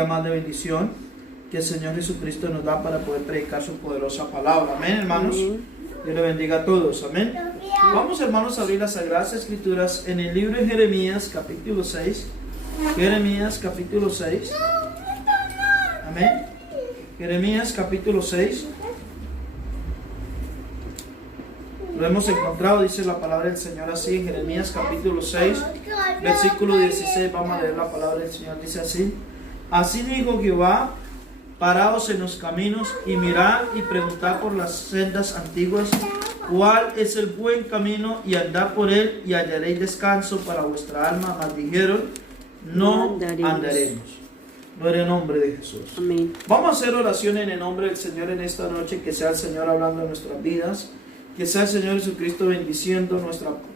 día más de bendición que el Señor Jesucristo nos da para poder predicar su poderosa palabra. Amén, hermanos. Dios le bendiga a todos. Amén. Vamos, hermanos, a abrir las Sagradas Escrituras en el libro de Jeremías, capítulo 6. Jeremías, capítulo 6. Amén. Jeremías, capítulo 6. Lo hemos encontrado, dice la palabra del Señor así, en Jeremías capítulo 6, versículo 16, vamos a leer la palabra del Señor, dice así: así dijo Jehová, paraos en los caminos y mirad y preguntad por las sendas antiguas, cuál es el buen camino, y andad por él y hallaréis descanso para vuestra alma, mas dijeron, no andaremos. Gloria al nombre de Jesús. Amén. Vamos a hacer oración en el nombre del Señor en esta noche, que sea el Señor hablando en nuestras vidas. Que sea el Señor Jesucristo bendiciendo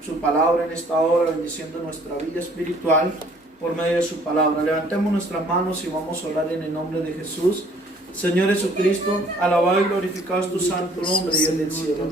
su palabra en esta hora, bendiciendo nuestra vida espiritual por medio de su palabra. Levantemos nuestras manos y vamos a orar en el nombre de Jesús. Señor Jesucristo, alabado y glorificado es tu santo nombre, Dios del cielo.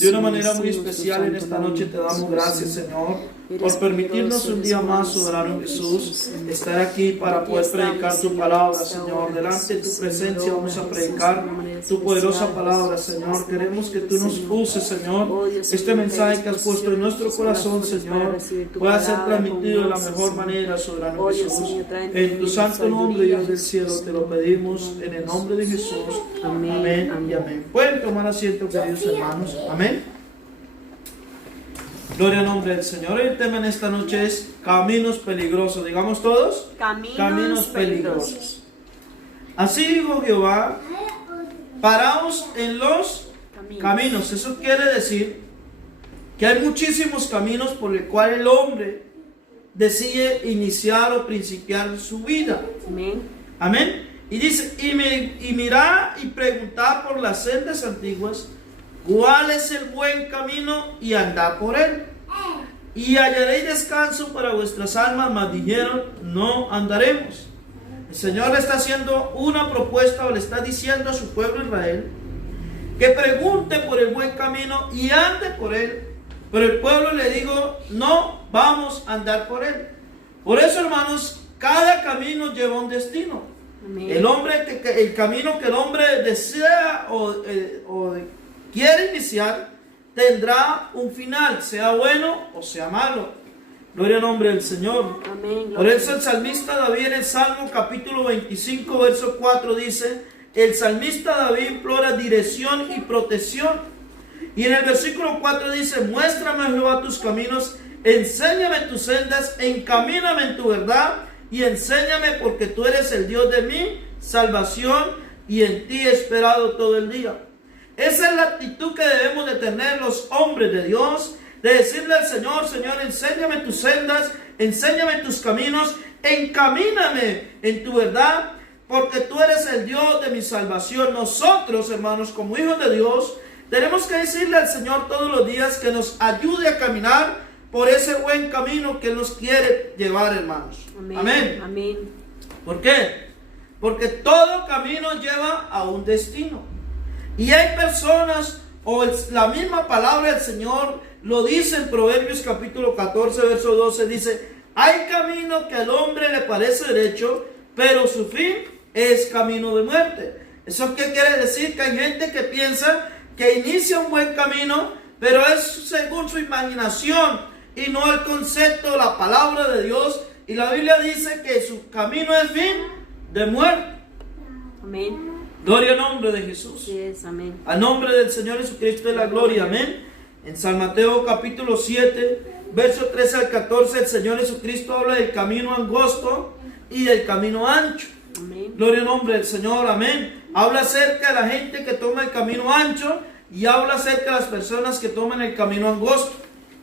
De una manera muy especial en esta noche te damos gracias, Señor, por permitirnos un día más, soberano Jesús, estar aquí para poder predicar tu palabra, Señor. Delante de tu presencia vamos a predicar tu poderosa palabra, Señor. Queremos que tú nos uses, Señor. Este mensaje que has puesto en nuestro corazón, Señor, pueda ser transmitido de la mejor manera, soberano Jesús. En tu santo nombre, Dios del cielo, te lo pedimos en el nombre de Jesús. Amén y amén. Pueden tomar asiento, queridos hermanos. Amén. Gloria al nombre del Señor. El tema en esta noche es caminos peligrosos. Digamos todos. Caminos peligrosos. Así dijo Jehová, paraos en los caminos. Eso quiere decir que hay muchísimos caminos por el cual el hombre decide iniciar o principiar su vida. Amén. Amén. Y dice, y mirad y preguntad por las sendas antiguas, cuál es el buen camino, y andad por él, y hallaréis descanso para vuestras almas, mas dijeron, no andaremos. El Señor le está haciendo una propuesta, o le está diciendo a su pueblo Israel que pregunte por el buen camino y ande por él. Pero el pueblo le dijo, no vamos a andar por él. Por eso, hermanos, cada camino lleva un destino. Amén. El camino que el hombre desea o quiere iniciar tendrá un final, sea bueno o sea malo. Gloria al nombre del Señor. Amén. Por eso el salmista David en el Salmo capítulo 25 verso 4 dice, el salmista David implora dirección y protección. Y en el versículo 4 dice, muéstrame, Jehová, tus caminos, enséñame tus sendas, encamíname en tu verdad y enséñame, porque tú eres el Dios de mi salvación y en ti he esperado todo el día. Esa es la actitud que debemos de tener los hombres de Dios, de decirle al Señor, Señor, enséñame tus sendas, enséñame tus caminos, encamíname en tu verdad, porque tú eres el Dios de mi salvación. Nosotros, hermanos, como hijos de Dios, tenemos que decirle al Señor todos los días que nos ayude a caminar por ese buen camino que Él nos quiere llevar, hermanos. Amén. Amén. Amén. ¿Por qué? Porque todo camino lleva a un destino. Y hay personas, la misma palabra del Señor lo dice en Proverbios capítulo 14, verso 12, dice, hay camino que al hombre le parece derecho, pero su fin es camino de muerte. ¿Eso qué quiere decir? Que hay gente que piensa que inicia un buen camino, pero es según su imaginación y no el concepto de la palabra de Dios. Y la Biblia dice que su camino es fin de muerte. Amén. Gloria al nombre de Jesús. Yes, amén. Al nombre del Señor Jesucristo de la gloria. Amén. En San Mateo capítulo 7, verso 13 al 14, el Señor Jesucristo habla del camino angosto y del camino ancho. Amén. Gloria al nombre del Señor. Amén. Habla acerca de la gente que toma el camino ancho y habla acerca de las personas que toman el camino angosto.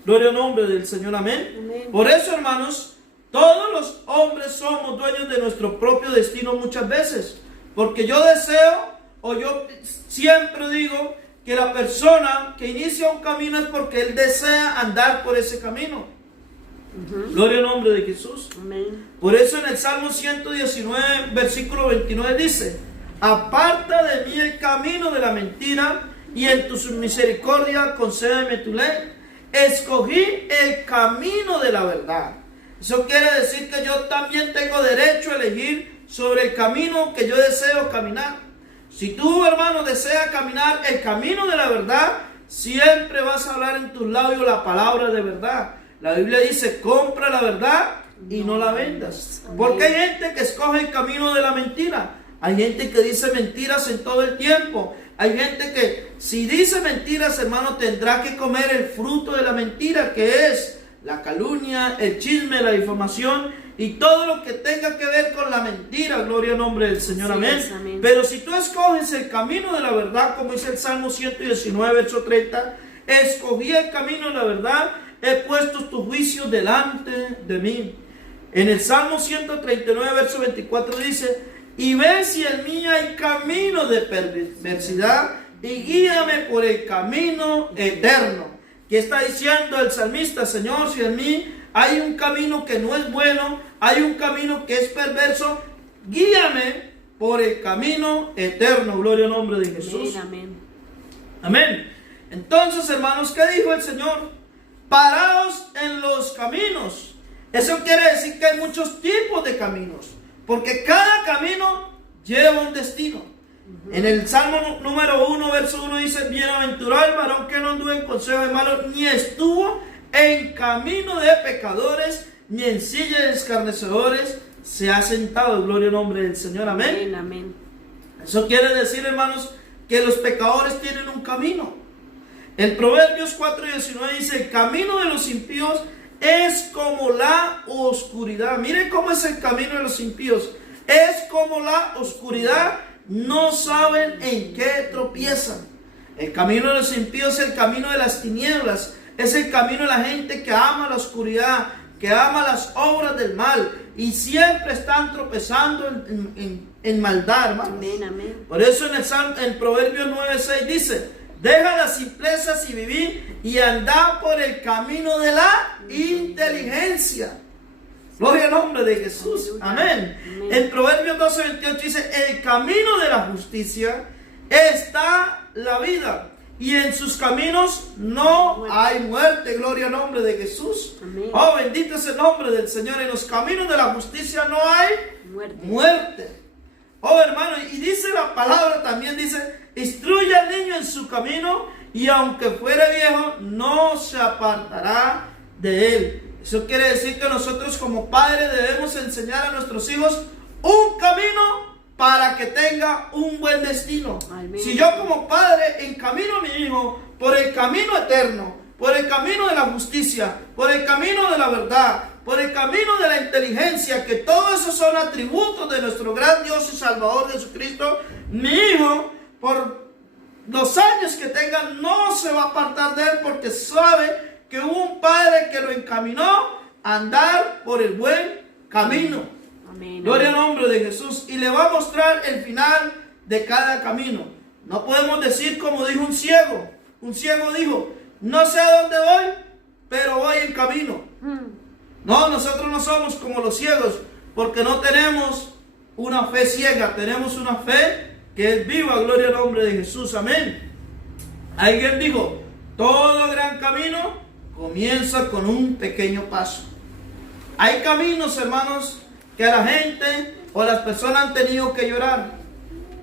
Gloria al nombre del Señor. Amén. Amén. Por eso, hermanos, todos los hombres somos dueños de nuestro propio destino muchas veces. Porque yo deseo, o yo siempre digo, que la persona que inicia un camino es porque él desea andar por ese camino. Gloria al nombre de Jesús. Amén. Por eso en el Salmo 119, versículo 29 dice, aparta de mí el camino de la mentira y en tu misericordia concédeme tu ley. Escogí el camino de la verdad. Eso quiere decir que yo también tengo derecho a elegir sobre el camino que yo deseo caminar. Si tú, hermano, deseas caminar el camino de la verdad, siempre vas a hablar en tus labios la palabra de verdad. La Biblia dice, compra la verdad y no la vendas. Porque hay gente que escoge el camino de la mentira. Hay gente que dice mentiras en todo el tiempo. Hay gente que si dice mentiras, hermano, tendrá que comer el fruto de la mentira, que es la calumnia, el chisme, la difamación y todo lo que tenga que ver con la mentira. Gloria al nombre del Señor, amén. Amén. Pero si tú escoges el camino de la verdad, como dice el Salmo 119, verso 30, escogí el camino de la verdad, he puesto tus juicios delante de mí. En el Salmo 139, verso 24 dice, y ve si en mí hay camino de perversidad y guíame por el camino eterno. ¿Qué está diciendo el salmista? Señor, si en mí hay un camino que no es bueno, hay un camino que es perverso, guíame por el camino eterno. Gloria al nombre de Jesús. Amén. Amén. Entonces, hermanos, ¿qué dijo el Señor? Paraos en los caminos. Eso quiere decir que hay muchos tipos de caminos, porque cada camino lleva un destino. En el Salmo número 1, verso 1 dice, bienaventurado el varón que no anduvo en consejo de malos, ni estuvo en camino de pecadores, ni en silla de escarnecedores se ha sentado. Gloria al nombre del Señor, amén. Amén, amén. Eso quiere decir, hermanos, que los pecadores tienen un camino. El Proverbios 4:19 dice, el camino de los impíos es como la oscuridad. Miren cómo es el camino de los impíos. Es como la oscuridad. No saben en qué tropiezan. El camino de los impíos es el camino de las tinieblas. Es el camino de la gente que ama la oscuridad, que ama las obras del mal. Y siempre están tropezando en maldad, hermanos. Amén, amén. Por eso en Proverbios 9:6 dice, deja las simplezas y vivir y anda por el camino de la inteligencia. Gloria al nombre de Jesús. Amén. Amén. En Proverbios 12:28 dice, el camino de la justicia está la vida y en sus caminos no hay muerte. Gloria al nombre de Jesús. Amén. Oh, bendito es el nombre del Señor. En los caminos de la justicia no hay muerte. Oh, hermano, y dice la palabra también, dice, instruye al niño en su camino y aunque fuere viejo, no se apartará de él. Eso quiere decir que nosotros como padres debemos enseñar a nuestros hijos un camino para que tenga un buen destino. Amén. Si yo como padre encamino a mi hijo por el camino eterno, por el camino de la justicia, por el camino de la verdad, por el camino de la inteligencia, que todos esos son atributos de nuestro gran Dios y Salvador Jesucristo, mi hijo, por los años que tenga, no se va a apartar de él, porque sabe que hubo un padre que lo encaminó a andar por el buen camino. Amén. Gloria al nombre de Jesús. Y le va a mostrar el final de cada camino. No podemos decir como dijo un ciego. Un ciego dijo, no sé a dónde voy, pero voy en camino. No, nosotros no somos como los ciegos, porque no tenemos una fe ciega, tenemos una fe que es viva. Gloria al nombre de Jesús, amén. Alguien dijo, todo gran camino comienza con un pequeño paso. Hay caminos, hermanos, que a la gente o las personas han tenido que llorar.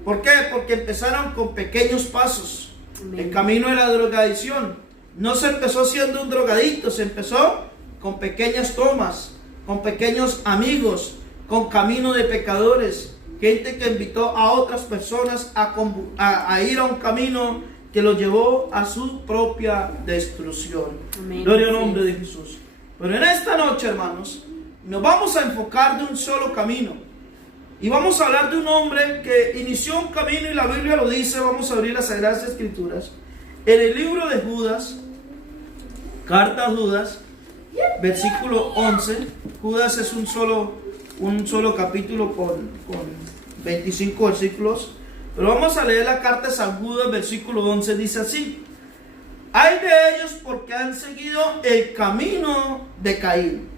¿Por qué? Porque empezaron con pequeños pasos. Amén. El camino de la drogadicción no se empezó siendo un drogadicto, se empezó con pequeñas tomas, con pequeños amigos, con camino de pecadores, gente que invitó a otras personas a ir a un camino que los llevó a su propia destrucción. Amén. Gloria al nombre de Jesús. Pero en esta noche, hermanos, nos vamos a enfocar de un solo camino. Y vamos a hablar de un hombre que inició un camino y la Biblia lo dice. Vamos a abrir las Sagradas Escrituras. En el libro de Judas, carta a Judas, versículo 11. Judas es un solo capítulo con 25 versículos. Pero vamos a leer la carta de San Judas, versículo 11. Dice así: hay de ellos porque han seguido el camino de Caín.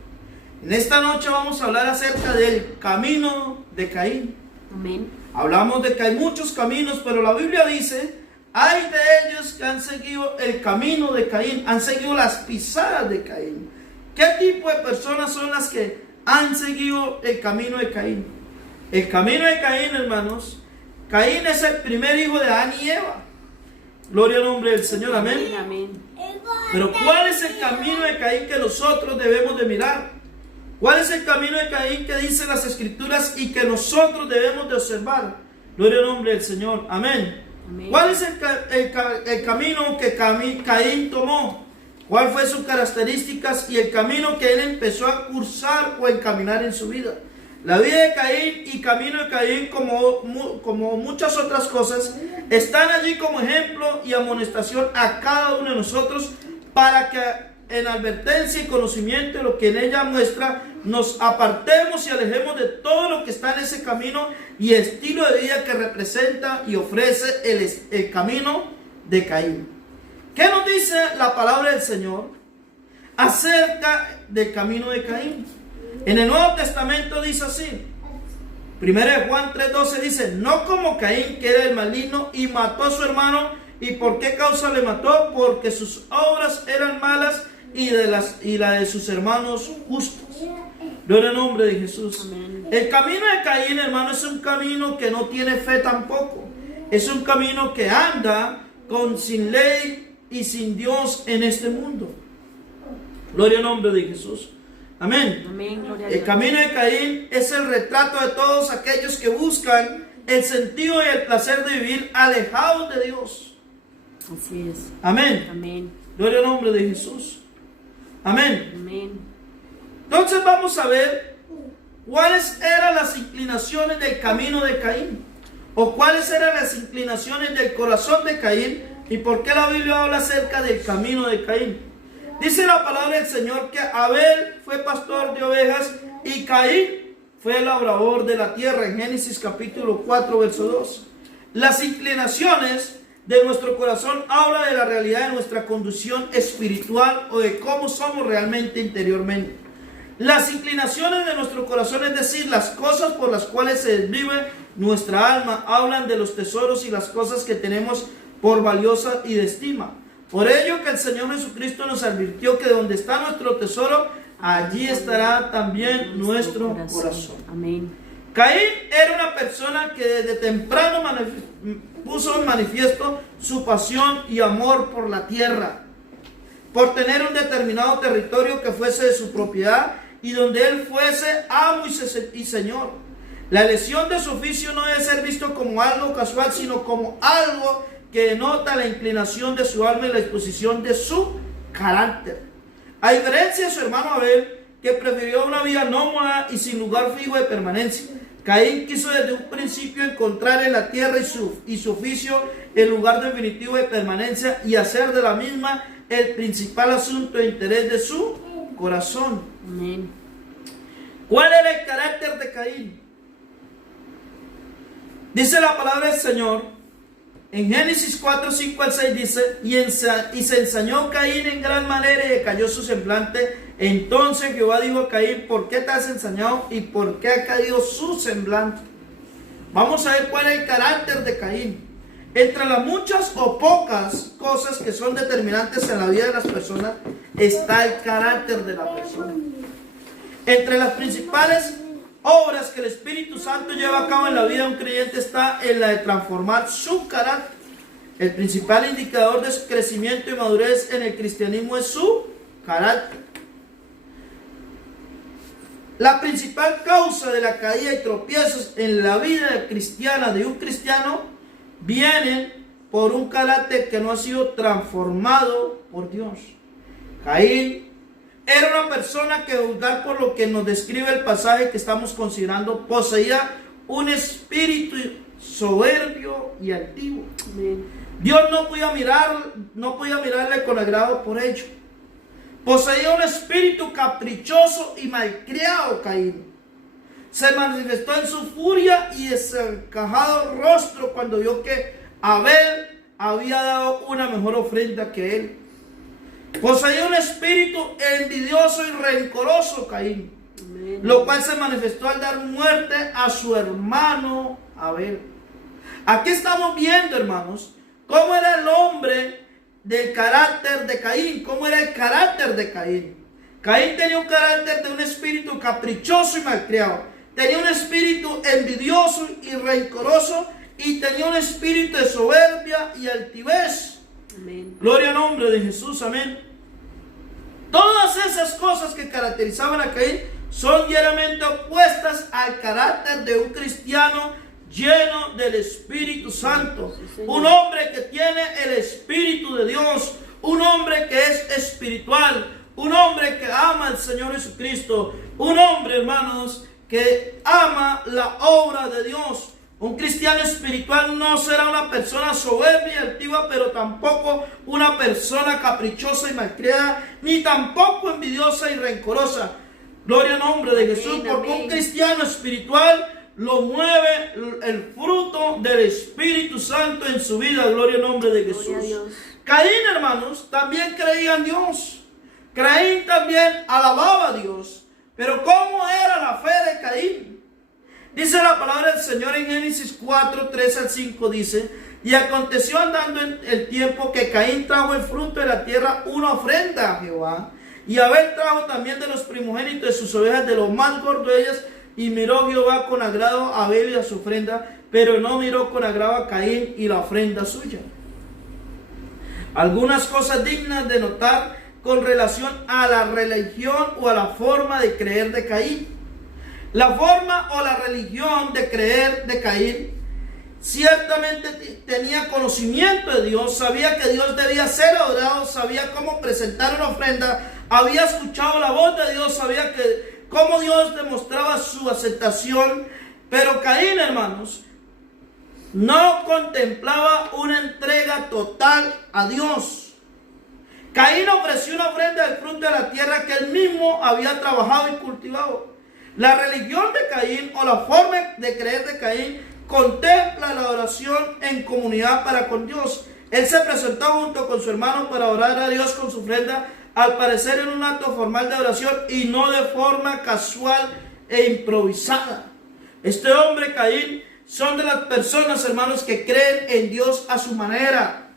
En esta noche vamos a hablar acerca del camino de Caín. Amén. Hablamos de que hay muchos caminos, pero la Biblia dice, hay de ellos que han seguido el camino de Caín, han seguido las pisadas de Caín. ¿Qué tipo de personas son las que han seguido el camino de Caín? El camino de Caín, hermanos. Caín es el primer hijo de Adán y Eva. Gloria al nombre del Señor, amén. Amén. Pero ¿cuál es el camino de Caín que nosotros debemos de mirar? ¿Cuál es el camino de Caín que dicen las Escrituras y que nosotros debemos de observar? Gloria al nombre del Señor, amén. Amén. ¿Cuál es el camino que Caín tomó? ¿Cuál fue sus características y el camino que él empezó a cursar o encaminar en su vida? La vida de Caín y camino de Caín, como muchas otras cosas, están allí como ejemplo y amonestación a cada uno de nosotros para que en advertencia y conocimiento de lo que en ella muestra, nos apartemos y alejemos de todo lo que está en ese camino y estilo de vida que representa y ofrece el camino de Caín. ¿Qué nos dice la palabra del Señor acerca del camino de Caín? En el Nuevo Testamento dice así. 1 Juan 3:12 dice: no como Caín, que era el maligno y mató a su hermano. ¿Y por qué causa le mató? Porque sus obras eran malas y la de sus hermanos justas. Gloria al nombre de Jesús. Amén. El camino de Caín, hermano, es un camino que no tiene fe tampoco. Es un camino que anda sin ley y sin Dios en este mundo. Gloria al nombre de Jesús. Amén. Amén. Gloria a El Dios. camino de Caín es el retrato de todos aquellos que buscan el sentido y el placer de vivir alejados de Dios. Así es. Amén. Amén. Gloria al nombre de Jesús. Amén. Amén. Entonces vamos a ver cuáles eran las inclinaciones del camino de Caín, o cuáles eran las inclinaciones del corazón de Caín, y por qué la Biblia habla acerca del camino de Caín. Dice la palabra del Señor que Abel fue pastor de ovejas y Caín fue labrador de la tierra, en Génesis capítulo 4 verso 2. Las inclinaciones de nuestro corazón habla de la realidad de nuestra conducción espiritual o de cómo somos realmente interiormente. Las inclinaciones de nuestro corazón, es decir, las cosas por las cuales se desvive nuestra alma, hablan de los tesoros y las cosas que tenemos por valiosas y de estima. Por ello que el Señor Jesucristo nos advirtió que donde está nuestro tesoro, allí estará también nuestro corazón. Amén. Caín era una persona que desde temprano puso en manifiesto su pasión y amor por la tierra, por tener un determinado territorio que fuese de su propiedad y donde él fuese amo y señor. La elección de su oficio no debe ser visto como algo casual, sino como algo que denota la inclinación de su alma y la disposición de su carácter. A diferencia de su hermano Abel, que prefirió una vida nómada y sin lugar fijo de permanencia, Caín quiso desde un principio encontrar en la tierra y su oficio el lugar definitivo de permanencia y hacer de la misma el principal asunto de interés de su corazón. Amén. ¿Cuál era el carácter de Caín? Dice la palabra del Señor en Génesis 4, 5 al 6 dice: y se ensañó Caín en gran manera y decayó su semblante. Entonces Jehová dijo a Caín: ¿por qué te has ensañado y por qué ha caído su semblante? Vamos a ver cuál es el carácter de Caín. Entre las muchas o pocas cosas que son determinantes en la vida de las personas, está el carácter de la persona. Entre las principales obras que el Espíritu Santo lleva a cabo en la vida de un creyente está en la de transformar su carácter. El principal indicador de su crecimiento y madurez en el cristianismo es su carácter. La principal causa de la caída y tropiezos en la vida cristiana de un cristiano viene por un carácter que no ha sido transformado por Dios. Caín era una persona que, a juzgar por lo que nos describe el pasaje que estamos considerando, poseía un espíritu soberbio y altivo. Amén. Dios no podía mirarle con agrado por ello. Poseía un espíritu caprichoso y malcriado. Caín se manifestó en su furia y desencajado rostro cuando vio que Abel había dado una mejor ofrenda que él. Poseía un espíritu envidioso y rencoroso, Caín, Amén. lo cual se manifestó al dar muerte a su hermano Abel. Aquí estamos viendo, hermanos, cómo era el hombre del carácter de Caín. ¿Cómo era el carácter de Caín? Caín tenía un carácter de un espíritu caprichoso y malcriado. tenía un espíritu envidioso y rencoroso, y tenía un espíritu de soberbia y altivez. Amén. Gloria al nombre de Jesús, amén. Todas esas cosas que caracterizaban a Caín son diariamente opuestas al carácter de un cristiano lleno del Espíritu Santo. Sí, Un hombre que tiene el Espíritu de Dios, un hombre que es espiritual, un hombre que ama al Señor Jesucristo, un hombre, hermanos, que ama la obra de Dios. Un cristiano espiritual no será una persona soberbia y altiva, pero tampoco una persona caprichosa y malcriada, ni tampoco envidiosa y rencorosa. Gloria al nombre de Jesús, porque un cristiano espiritual lo mueve el fruto del Espíritu Santo en su vida. Gloria al nombre de Jesús. Caín, hermanos, también creía en Dios. Caín también alababa a Dios. Pero ¿cómo era la fe de Caín? Dice la palabra del Señor en Génesis 4, 3 al 5, dice: y aconteció andando en el tiempo que Caín trajo el fruto de la tierra una ofrenda a Jehová, y Abel trajo también de los primogénitos de sus ovejas, de los más gordos de ellas, y miró Jehová con agrado a Abel y a su ofrenda, pero no miró con agrado a Caín y la ofrenda suya. Algunas cosas dignas de notar con relación a la religión o a la forma de creer de Caín. La forma o la religión de creer de Caín ciertamente tenía conocimiento de Dios, sabía que Dios debía ser adorado, sabía cómo presentar una ofrenda, había escuchado la voz de Dios, sabía que cómo Dios demostraba su aceptación. Pero Caín, hermanos, no contemplaba una entrega total a Dios. Caín ofreció una ofrenda del fruto de la tierra que él mismo había trabajado y cultivado. La religión de Caín, o la forma de creer de Caín, contempla la oración en comunidad para con Dios. Él se presentó junto con su hermano para orar a Dios con su ofrenda, al parecer en un acto formal de oración y no de forma casual e improvisada. Este hombre, Caín, son de las personas, hermanos, que creen en Dios a su manera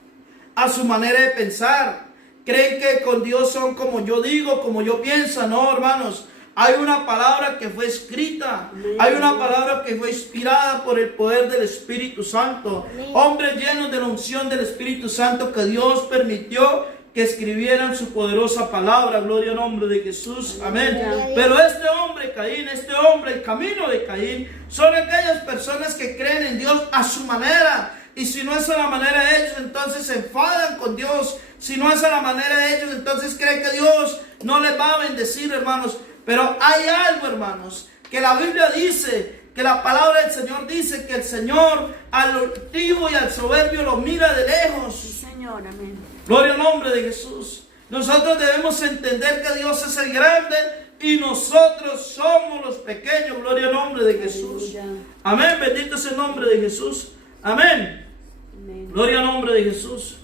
de pensar. Creen que con Dios son como yo digo, como yo pienso. No, hermanos. Hay una palabra que fue escrita, hay una palabra que fue inspirada por el poder del Espíritu Santo. Hombres llenos de la unción del Espíritu Santo que Dios permitió que escribieran su poderosa palabra. Gloria al nombre de Jesús. Amén. Pero este hombre, Caín, el camino de Caín, son aquellas personas que creen en Dios a su manera. Y si no es a la manera de ellos, entonces se enfadan con Dios. Si no es a la manera de ellos, entonces creen que Dios no les va a bendecir, hermanos. Pero hay algo, hermanos, que la Biblia dice, que la palabra del Señor dice, que el Señor al altivo y al soberbio lo mira de lejos. Sí, Señor, amén. Gloria al nombre de Jesús. Nosotros debemos entender que Dios es el grande y nosotros somos los pequeños. Gloria al nombre de Jesús. Amén, bendito es el nombre de Jesús. Amén. Amén. Gloria al nombre de Jesús.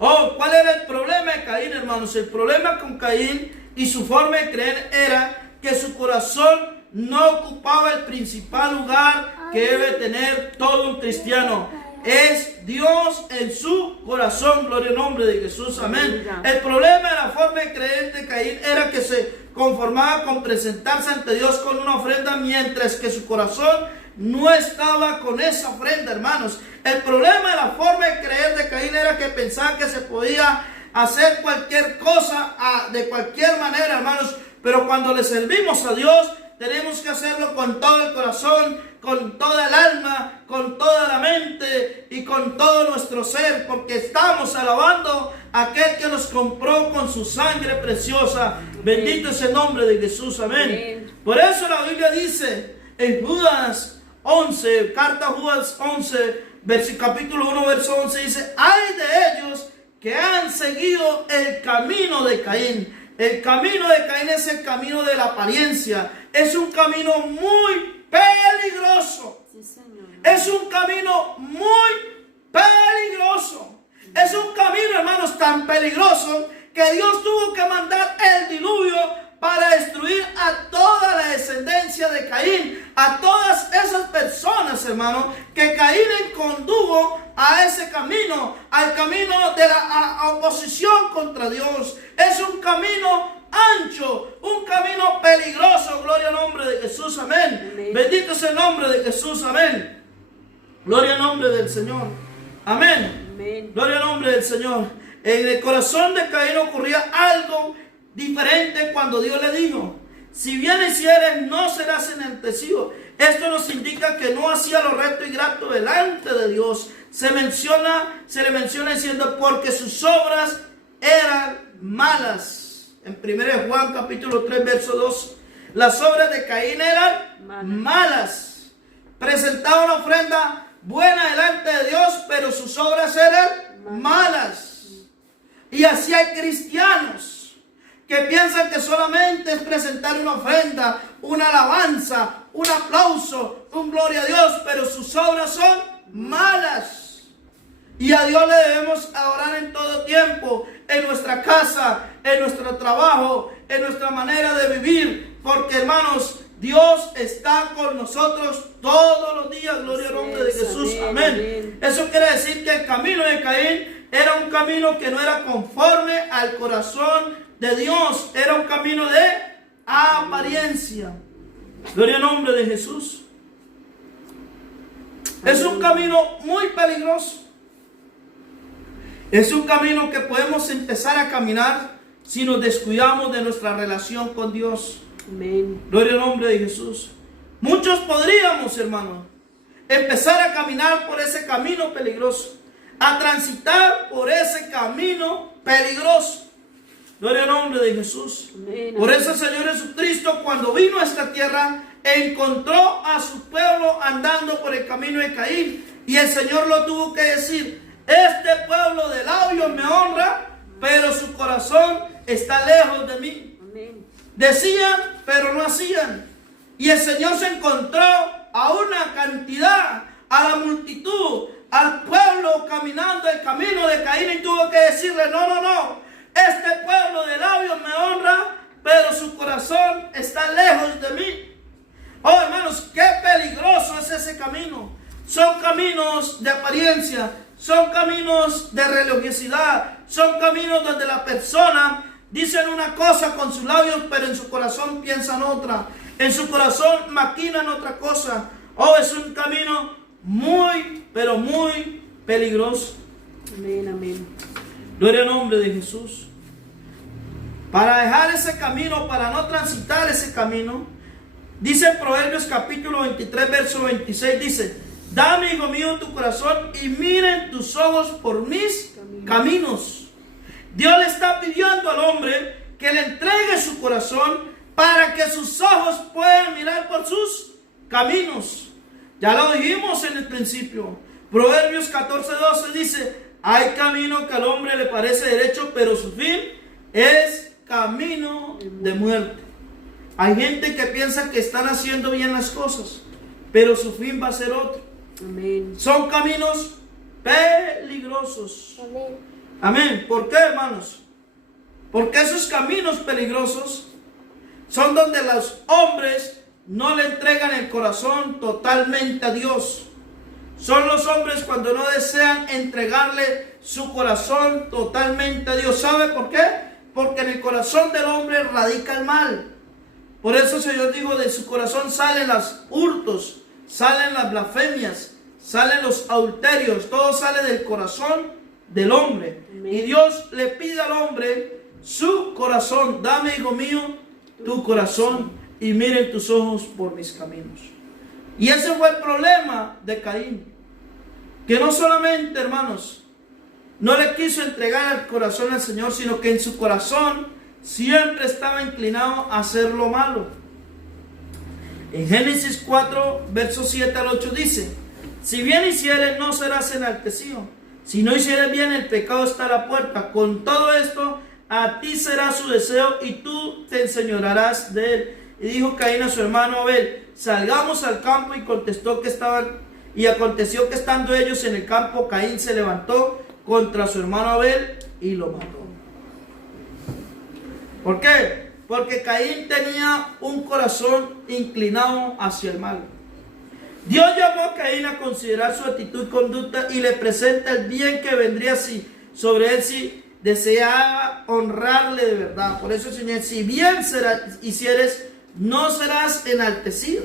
Oh, ¿cuál era el problema de Caín, hermanos? El problema con Caín y su forma de creer era que su corazón no ocupaba el principal lugar que debe tener todo un cristiano. Es Dios en su corazón. Gloria al nombre de Jesús. Amén. El problema de la forma de creer de Caín era que se conformaba con presentarse ante Dios con una ofrenda, mientras que su corazón no estaba con esa ofrenda, hermanos. El problema de la forma de creer de Caín era que pensaba que se podía hacer cualquier cosa de cualquier manera, hermanos. Pero cuando le servimos a Dios, tenemos que hacerlo con todo el corazón, con toda el alma, con toda la mente y con todo nuestro ser, porque estamos alabando a aquel que nos compró con su sangre preciosa. Amén. Bendito es el nombre de Jesús. Amén. Amén. Por eso la Biblia dice en Judas 11, carta a Judas 11, capítulo 1, verso 11, dice: ay de ellos que han seguido el camino de Caín. El camino de Caín es el camino de la apariencia. Es un camino muy peligroso. Sí, Señor. Es un camino muy peligroso. Es un camino, hermanos, tan peligroso que Dios tuvo que mandar el diluvio para destruir a toda la descendencia de Caín, a todas esas personas, hermanos, que Caín condujo a ese camino, al camino de la oposición contra Dios. Es un camino ancho, un camino peligroso. Gloria al nombre de Jesús, amén. Amén. Bendito es el nombre de Jesús, amén. Gloria al nombre del Señor, amén. Amén. Gloria al nombre del Señor. En el corazón de Caín ocurría algo diferente cuando Dios le dijo: si bien hicieres, no serás enaltecido. Esto nos indica que no hacía lo recto y grato delante de Dios. Se le menciona diciendo: porque sus obras eran malas. En 1 Juan capítulo 3 verso 2, las obras de Caín eran malas. Presentaba una ofrenda buena delante de Dios, pero sus obras eran malas. Y así hay cristianos que piensan que solamente es presentar una ofrenda, una alabanza, un aplauso, un gloria a Dios, pero sus obras son malas. Y a Dios le debemos adorar en todo tiempo, en nuestra casa, en nuestro trabajo, en nuestra manera de vivir, porque hermanos, Dios está con nosotros todos los días. Gloria al nombre de Jesús, amén. Eso quiere decir que el camino de Caín era un camino que no era conforme al corazón de Dios, era un camino de apariencia. Gloria al nombre de Jesús. Es un camino muy peligroso. Es un camino que podemos empezar a caminar si nos descuidamos de nuestra relación con Dios. Amén. Gloria al nombre de Jesús. Muchos podríamos, hermanos, empezar a caminar por ese camino peligroso, a transitar por ese camino peligroso. Gloria al nombre de Jesús. Amén. Por eso el Señor Jesucristo, cuando vino a esta tierra, encontró a su pueblo andando por el camino de Caín, y el Señor lo tuvo que decir: este pueblo de labios me honra, pero su corazón está lejos de mí. Amén. Decían, pero no hacían. Y el Señor se encontró a una cantidad, a la multitud, al pueblo caminando el camino de Caín, y tuvo que decirle: no, este pueblo de labios me honra, pero su corazón está lejos de mí. Oh, hermanos, qué peligroso es ese camino. Son caminos de apariencia, son caminos de religiosidad, son caminos donde la persona dice una cosa con sus labios, pero en su corazón piensan otra, en su corazón maquinan otra cosa. Oh, es un camino muy, pero muy peligroso. Amén, amén. Gloria al nombre de Jesús. Para dejar ese camino, para no transitar ese camino, dice en Proverbios capítulo 23 verso 26, dice: dame, hijo mío, tu corazón y miren tus ojos por mis caminos. Dios le está pidiendo al hombre que le entregue su corazón para que sus ojos puedan mirar por sus caminos. Ya lo dijimos en el principio. Proverbios 14:12 dice: hay camino que al hombre le parece derecho, pero su fin es camino de muerte. Hay gente que piensa que están haciendo bien las cosas, pero su fin va a ser otro. Amén. Son caminos peligrosos. Amén. Amén. ¿Por qué, hermanos? Porque esos caminos peligrosos son donde los hombres no le entregan el corazón totalmente a Dios. Son los hombres cuando no desean entregarle su corazón totalmente a Dios. ¿Sabe por qué? Porque en el corazón del hombre radica el mal. Por eso el Señor dijo: de su corazón salen los hurtos, salen las blasfemias, salen los adulterios. Todo sale del corazón del hombre. Amén. Y Dios le pide al hombre su corazón. Dame, hijo mío, tu corazón y miren tus ojos por mis caminos. Y ese fue el problema de Caín, que no solamente, hermanos, no le quiso entregar el corazón al Señor, sino que en su corazón siempre estaba inclinado a hacer lo malo. En Génesis 4, versos 7 al 8 dice: si bien hicieres, no serás enaltecido. Si no hicieres bien, el pecado está a la puerta. Con todo esto, a ti será su deseo y tú te enseñorearás de él. Y dijo Caín a su hermano Abel: salgamos al campo. Y aconteció que estando ellos en el campo, Caín se levantó contra su hermano Abel y lo mató. ¿Por qué? Porque Caín tenía un corazón inclinado hacia el mal. Dios llamó a Caín a considerar su actitud y conducta y le presenta el bien que vendría sobre él si deseaba honrarle de verdad. Por eso el Señor, si bien hicieres, no serás enaltecido.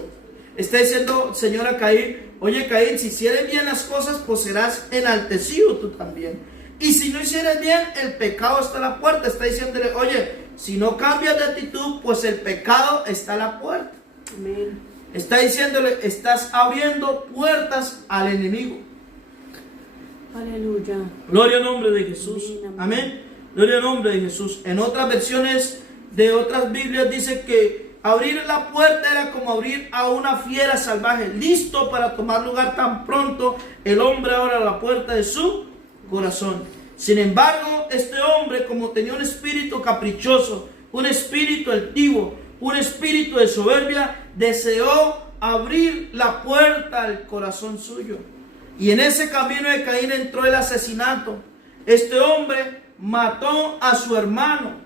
Está diciendo el Señor a Caín, oye Caín, si hicieres bien las cosas, pues serás enaltecido tú también. Y si no hicieres bien, el pecado está a la puerta. Está diciéndole, oye, si no cambias de actitud, pues el pecado está a la puerta. Amén. Está diciéndole, estás abriendo puertas al enemigo. Aleluya. Gloria al nombre de Jesús. Amén. Amén. Gloria al nombre de Jesús. En otras versiones de otras Biblias dice que abrir la puerta era como abrir a una fiera salvaje, listo para tomar lugar tan pronto el hombre abre la puerta de su corazón. Sin embargo, este hombre, como tenía un espíritu caprichoso, un espíritu altivo, un espíritu de soberbia, deseó abrir la puerta al corazón suyo. Y en ese camino de Caín entró el asesinato. Este hombre mató a su hermano.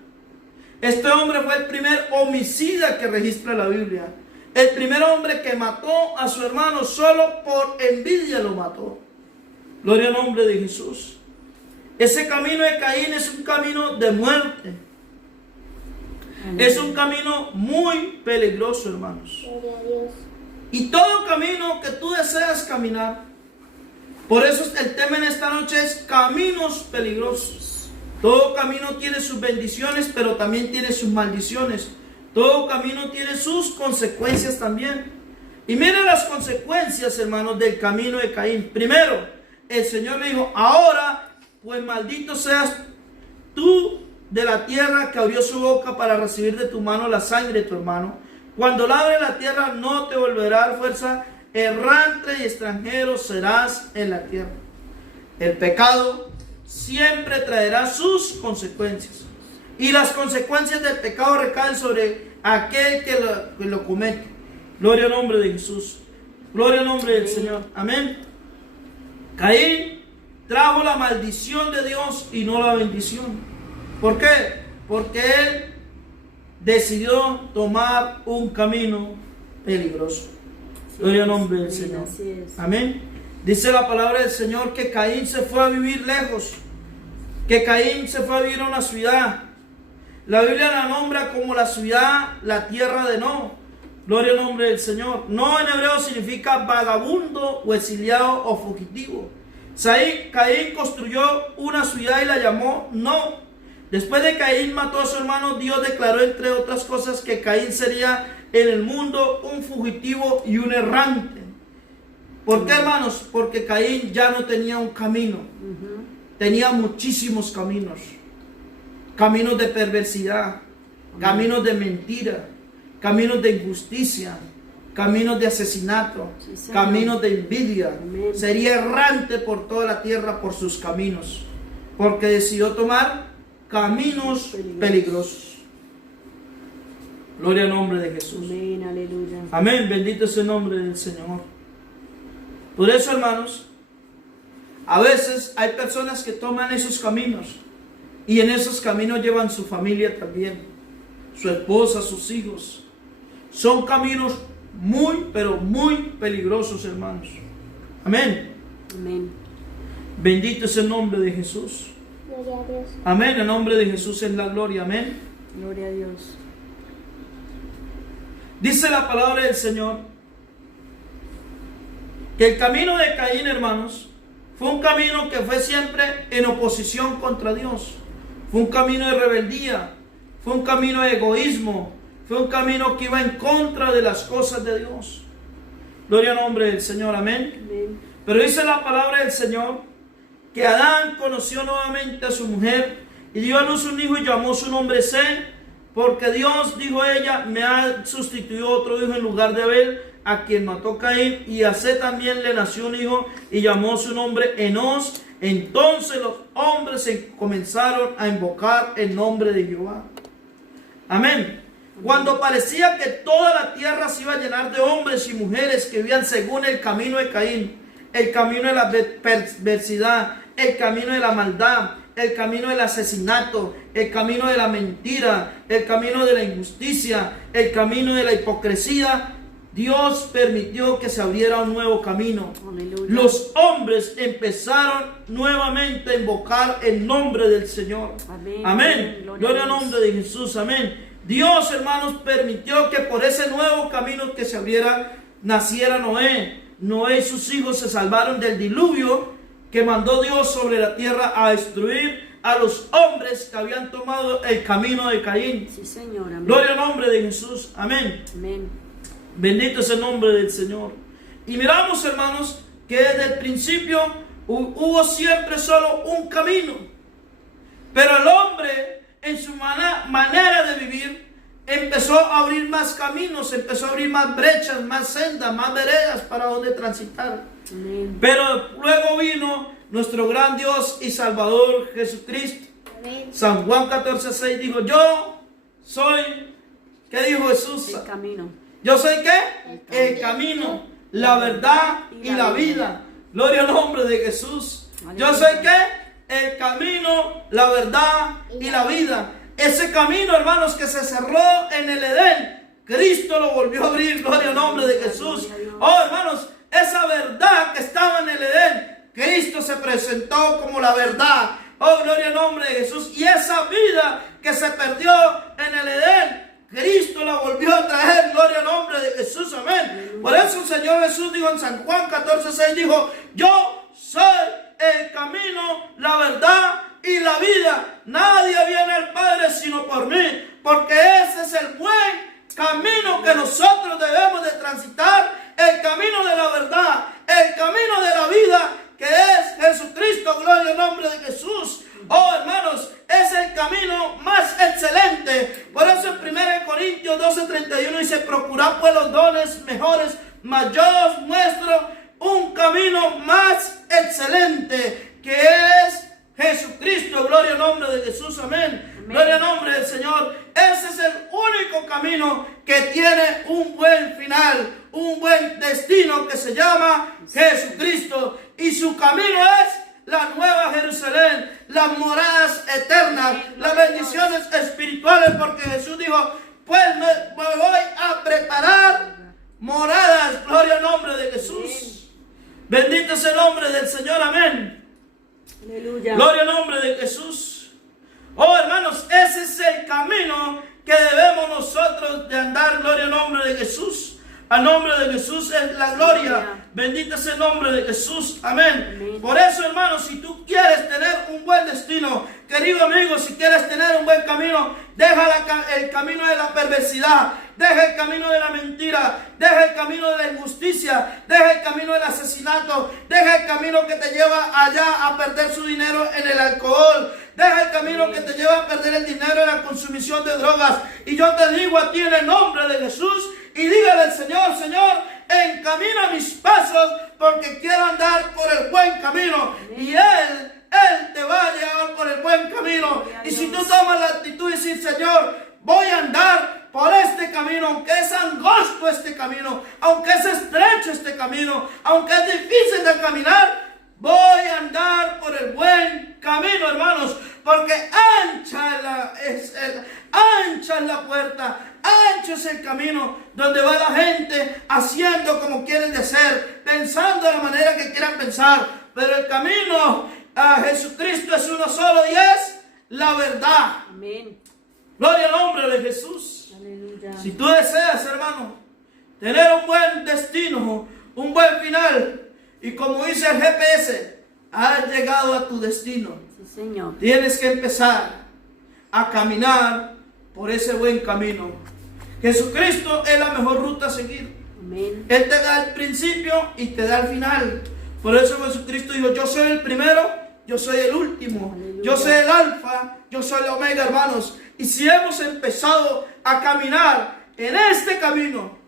Este hombre fue el primer homicida que registra la Biblia. El primer hombre que mató a su hermano solo por envidia lo mató. Gloria al nombre de Jesús. Ese camino de Caín es un camino de muerte. Es un camino muy peligroso, hermanos. Gloria a Dios. Y todo camino que tú deseas caminar, por eso el tema en esta noche es caminos peligrosos. Todo camino tiene sus bendiciones, pero también tiene sus maldiciones. Todo camino tiene sus consecuencias también. Y miren las consecuencias, hermanos, del camino de Caín. Primero, el Señor le dijo, ahora, pues maldito seas tú de la tierra que abrió su boca para recibir de tu mano la sangre de tu hermano. Cuando labre la tierra no te volverá a dar fuerza, errante y extranjero serás en la tierra. El pecado siempre traerá sus consecuencias. Y las consecuencias del pecado recaen sobre aquel que lo comete. Gloria al nombre de Jesús. Gloria al nombre del Señor. Amén. Caín trajo la maldición de Dios y no la bendición. ¿Por qué? Porque él decidió tomar un camino peligroso. Gloria al nombre del Señor. Amén. Dice la palabra del Señor que Caín se fue a vivir lejos. Que Caín se fue a vivir a una ciudad. La Biblia la nombra como la ciudad, la tierra de No. Gloria al nombre del Señor. No en hebreo significa vagabundo o exiliado o fugitivo. Caín construyó una ciudad y la llamó No. Después de que Caín mató a su hermano, Dios declaró, entre otras cosas, que Caín sería en el mundo un fugitivo y un errante. ¿Por qué, hermanos? Porque Caín ya no tenía un camino. Tenía muchísimos caminos. Caminos de perversidad, caminos de mentira, caminos de injusticia, caminos de asesinato, caminos de envidia. Sería errante por toda la tierra por sus caminos, porque decidió tomar caminos peligrosos. Gloria al nombre de Jesús. Amén, aleluya. Amén, bendito es el nombre del Señor. Por eso, hermanos, a veces hay personas que toman esos caminos y en esos caminos llevan su familia también, su esposa, sus hijos. Son caminos muy, pero muy peligrosos, hermanos. Amén. Amén. Bendito es el nombre de Jesús. Gloria a Dios. Amén, el nombre de Jesús es la gloria. Amén. Gloria a Dios. Dice la palabra del Señor que el camino de Caín, hermanos, fue un camino que fue siempre en oposición contra Dios. Fue un camino de rebeldía, fue un camino de egoísmo, fue un camino que iba en contra de las cosas de Dios. Gloria al nombre del Señor, amén. Amén. Pero dice la palabra del Señor que Adán conoció nuevamente a su mujer y dio a luz un hijo y llamó su nombre Set, porque Dios, dijo ella, me ha sustituido otro hijo en lugar de Abel, a quien mató Caín, y a Set también le nació un hijo y llamó su nombre Enos. Entonces los hombres comenzaron a invocar el nombre de Jehová. Amén. Cuando parecía que toda la tierra se iba a llenar de hombres y mujeres que vivían según el camino de Caín, el camino de la perversidad, el camino de la maldad, el camino del asesinato, el camino de la mentira, el camino de la injusticia, el camino de la hipocresía, Dios permitió que se abriera un nuevo camino. Aleluya. Los hombres empezaron nuevamente a invocar el nombre del Señor. Amén. Amén. Gloria Gloria a al Dios. nombre de Jesús. Amén. Dios, hermanos, permitió que por ese nuevo camino que se abriera, naciera Noé. Noé y sus hijos se salvaron del diluvio que mandó Dios sobre la tierra a destruir a los hombres que habían tomado el camino de Caín. Sí, Señor. Amén. Gloria al nombre de Jesús. Amén. Amén. Bendito es el nombre del Señor. Y miramos, hermanos, que desde el principio hubo siempre solo un camino. Pero el hombre, en su manera de vivir, empezó a abrir más caminos, empezó a abrir más brechas, más sendas, más veredas para donde transitar. Amén. Pero luego vino nuestro gran Dios y Salvador Jesucristo. Amén. San Juan 14:6 dijo: yo soy, ¿qué dijo Jesús? El camino. ¿Yo soy qué? El camino, la verdad y la vida. Gloria al nombre de Jesús. ¿Yo soy qué? El camino, la verdad y la vida. Ese camino, hermanos, que se cerró en el Edén, Cristo lo volvió a abrir. Gloria al nombre de Jesús. Oh, hermanos, esa verdad que estaba en el Edén, Cristo se presentó como la verdad. Oh, gloria al nombre de Jesús. Y esa vida que se perdió en el Edén, Cristo la volvió a traer. Gloria al nombre de Jesús. Amén. Por eso el Señor Jesús dijo en San Juan 14:6, dijo: yo soy el camino, la verdad y la vida. Nadie viene al Padre sino por mí, porque ese es el buen camino que nosotros debemos de transitar, el camino de la verdad, el camino de la vida, que es Jesucristo. Gloria al nombre de Jesús. Oh, hermanos, es el camino más excelente. Por eso en 1 Corintios 12:31 dice: procurad pues los dones mejores, mas yo os muestro un camino más excelente, que es Jesucristo. Gloria al nombre de Jesús. Amén. Amén. Gloria al nombre del Señor. Ese es el único camino que tiene un buen final, un buen destino, que se llama Jesucristo. Y su camino es la nueva Jerusalén, las moradas eternas, las bendiciones espirituales, porque Jesús dijo: pues me voy a preparar moradas. Gloria al nombre de Jesús. Bendito es el nombre del Señor. Amén. Aleluya. Gloria al nombre de Jesús. Oh, hermanos, ese es el camino que debemos nosotros de andar. Gloria al nombre de Jesús. Al nombre de Jesús es la gloria. Bendito es el nombre de Jesús. Amén. Amén. Por eso, hermanos, si tú quieres tener un buen destino, querido amigo, si quieres tener un buen camino, deja el camino de la perversidad, deja el camino de la mentira, deja el camino de la injusticia, deja el camino del asesinato, deja el camino que te lleva allá a perder su dinero en el alcohol, deja el camino que te lleva a perder el dinero en la consumición de drogas. Y yo te digo a ti en el nombre de Jesús, y dígale al Señor: Señor, encamina mis pasos, porque quiero andar por el buen camino. Y Él te va a llevar por el buen camino. Y si tú tomas la actitud y dices: Señor, voy a andar por este camino, aunque es angosto este camino, aunque es estrecho este camino, aunque es difícil de caminar, voy a andar por el buen camino, hermanos, porque ancha es la puerta, ancho es el camino donde va la gente haciendo como quieren de hacer, pensando de la manera que quieran pensar. Pero el camino a Jesucristo es uno solo, y es la verdad. Amén. Gloria al nombre de Jesús. Aleluya. Si tú deseas, hermano, tener un buen destino, un buen final, y como dice el GPS, has llegado a tu destino, Sí, Señor. tienes que empezar a caminar por ese buen camino. Jesucristo es la mejor ruta a seguir. Amén. Él te da el principio y te da el final. Por eso Jesucristo dijo: yo soy el primero, yo soy el último, Aleluya. yo soy el alfa, yo soy el omega, hermanos. Y si hemos empezado a caminar en este camino,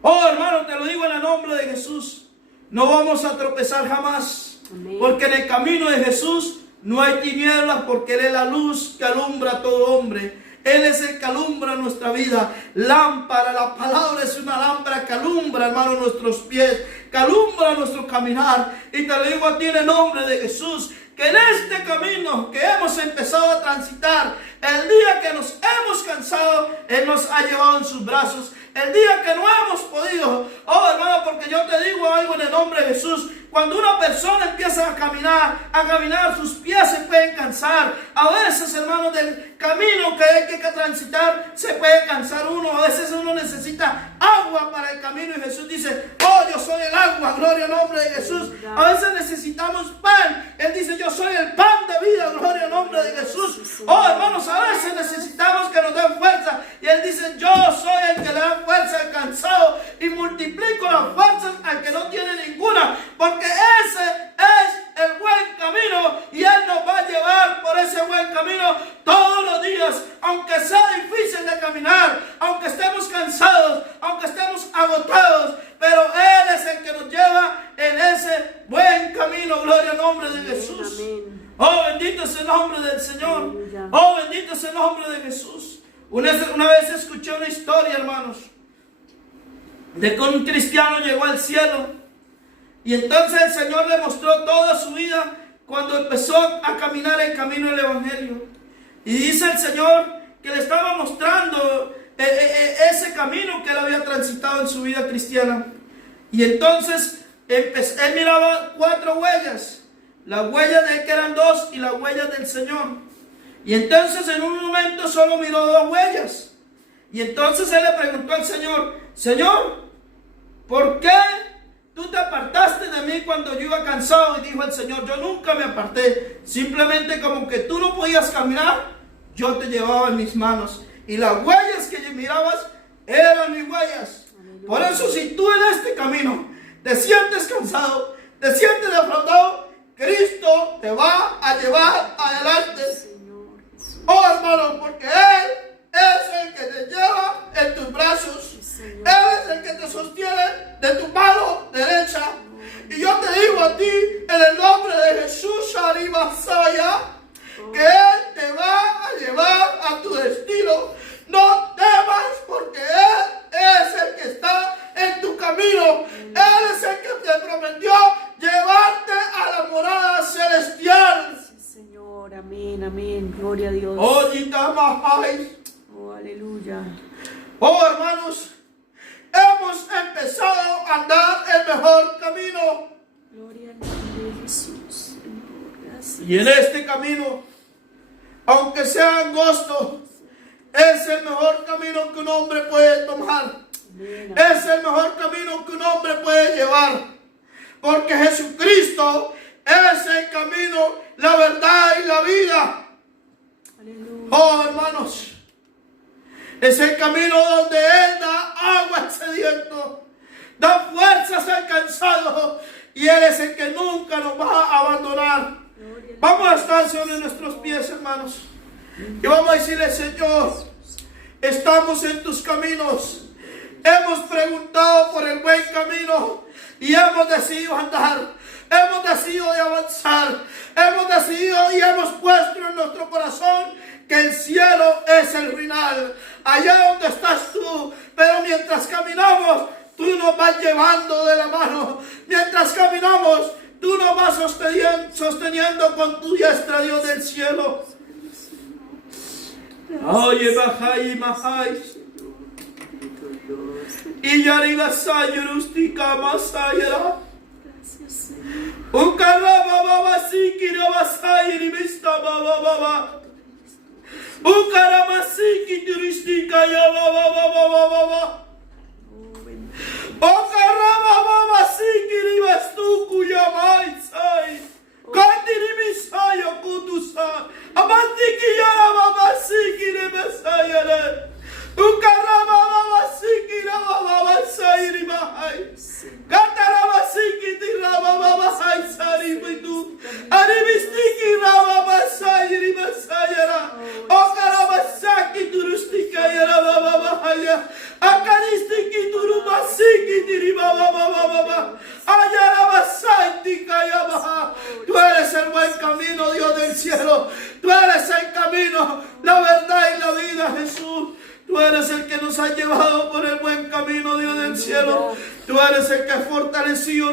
oh, hermano, te lo digo en el nombre de Jesús, no vamos a tropezar jamás. Amén. Porque en el camino de Jesús no hay tinieblas, porque Él es la luz que alumbra a todo hombre. Él es el que alumbra nuestra vida. Lámpara, la palabra es una lámpara que alumbra, hermano, nuestros pies, que alumbra nuestro caminar. Y te lo digo a ti en el nombre de Jesús, que en este camino que hemos empezado a transitar, el día que nos hemos cansado, Él nos ha llevado en sus brazos. El día que no hemos podido, oh hermano, porque yo te digo algo en el nombre de Jesús, cuando una persona empieza a caminar, sus pies se pueden cansar. A veces, hermano, del camino que hay que transitar, se puede cansar uno. A veces uno necesita agua para el camino y Jesús dice, oh, yo soy el agua, gloria al nombre de Jesús. A veces necesitamos pan. Él dice, yo soy el pan de vida, gloria al nombre de Jesús. Oh, hermanos, a veces necesitamos que nos den fuerza. Y Él dice, yo soy el que le da fuerza al cansado y multiplico las fuerzas al que no tiene ninguna. Porque ese es el buen camino y Él nos va a llevar por ese buen camino todos los días, aunque sea difícil de caminar, aunque estemos cansados, aunque estemos agotados, pero Él es el que nos lleva en ese buen camino, gloria al nombre de Jesús. Amén. Oh, bendito es el nombre del Señor. Oh, bendito es el nombre de Jesús. Una vez escuché una historia, hermanos, de que un cristiano llegó al cielo. Y entonces el Señor le mostró toda su vida cuando empezó a caminar el camino del Evangelio. Y dice el Señor que le estaba mostrando ese camino que él había transitado en su vida cristiana. Y entonces él miraba 4 huellas. Las huellas de él que eran 2 y las huellas del Señor. Y entonces en un momento solo miró 2 huellas. Y entonces él le preguntó al Señor, Señor, ¿por qué tú te apartaste de mí cuando yo iba cansado? Y dijo el Señor, yo nunca me aparté. Simplemente como que tú no podías caminar, yo te llevaba en mis manos. Y las huellas que mirabas eran mis huellas. Por eso si tú en este camino te sientes cansado, te sientes defraudado, Cristo te va a llevar adelante. Oh, hermano, porque Él es el que te lleva en tus brazos. Él es el que te sostiene de tu mano derecha. Y yo te digo a ti, en el nombre de Jesús, Arimasaya, que Él te va a llevar a tu destino. No temas, porque Él es el que está en tu camino. Él es el que te prometió llevarte a la morada celestial. Sí, Señor, amén, amén, gloria a Dios. Oh, Yitamahai. Oh, aleluya. Oh, hermanos, hemos empezado a andar el mejor camino. Gloria al nombre de Jesús, Señor, gracias. Y en este camino, aunque sea angosto, es el mejor camino que un hombre puede tomar. Amén. Es el mejor camino que un hombre puede llevar. Porque Jesucristo es el camino, la verdad y la vida. Aleluya. Oh, hermanos, es el camino donde Él da agua al sediento, da fuerzas al cansado, y Él es el que nunca nos va a abandonar. Vamos a estar sobre nuestros pies, hermanos, y vamos a decirle, Señor, estamos en tus caminos. Hemos preguntado por el buen camino y hemos decidido andar. Hemos decidido de avanzar. Hemos decidido y hemos puesto en nuestro corazón que el cielo es el final. Allá donde estás tú. Pero mientras caminamos, tú nos vas llevando de la mano. Mientras caminamos, tú nos vas sosteniendo con tu diestra, Dios del cielo. Oye, bajay, majay. Y ya arriba sayurustica masayera. Un carraba baba sikira basayiri vista baba baba. Un carama siki turistica ya baba baba baba. Un carraba baba sikiri bastuku ya maisai. Kandiri misayo kutusa. Amantiki ya baba sikiri basayere. Un carraba baba sikira baba basayiri bahai. Kataraba sikiti raba baba haisari bitu. Aribistiki raba basayiri basayera. Okaraba saki turustika yara baba bahaya. Akaristiki turuma sikiti riba baba baba. Ayara basaitika ya baha. Tú eres el buen camino, Dios del cielo. Tú eres el camino, la verdad y la vida, Jesús. Tú eres el que nos ha llevado por el buen camino, Dios del cielo. Tú eres el que ha fortalecido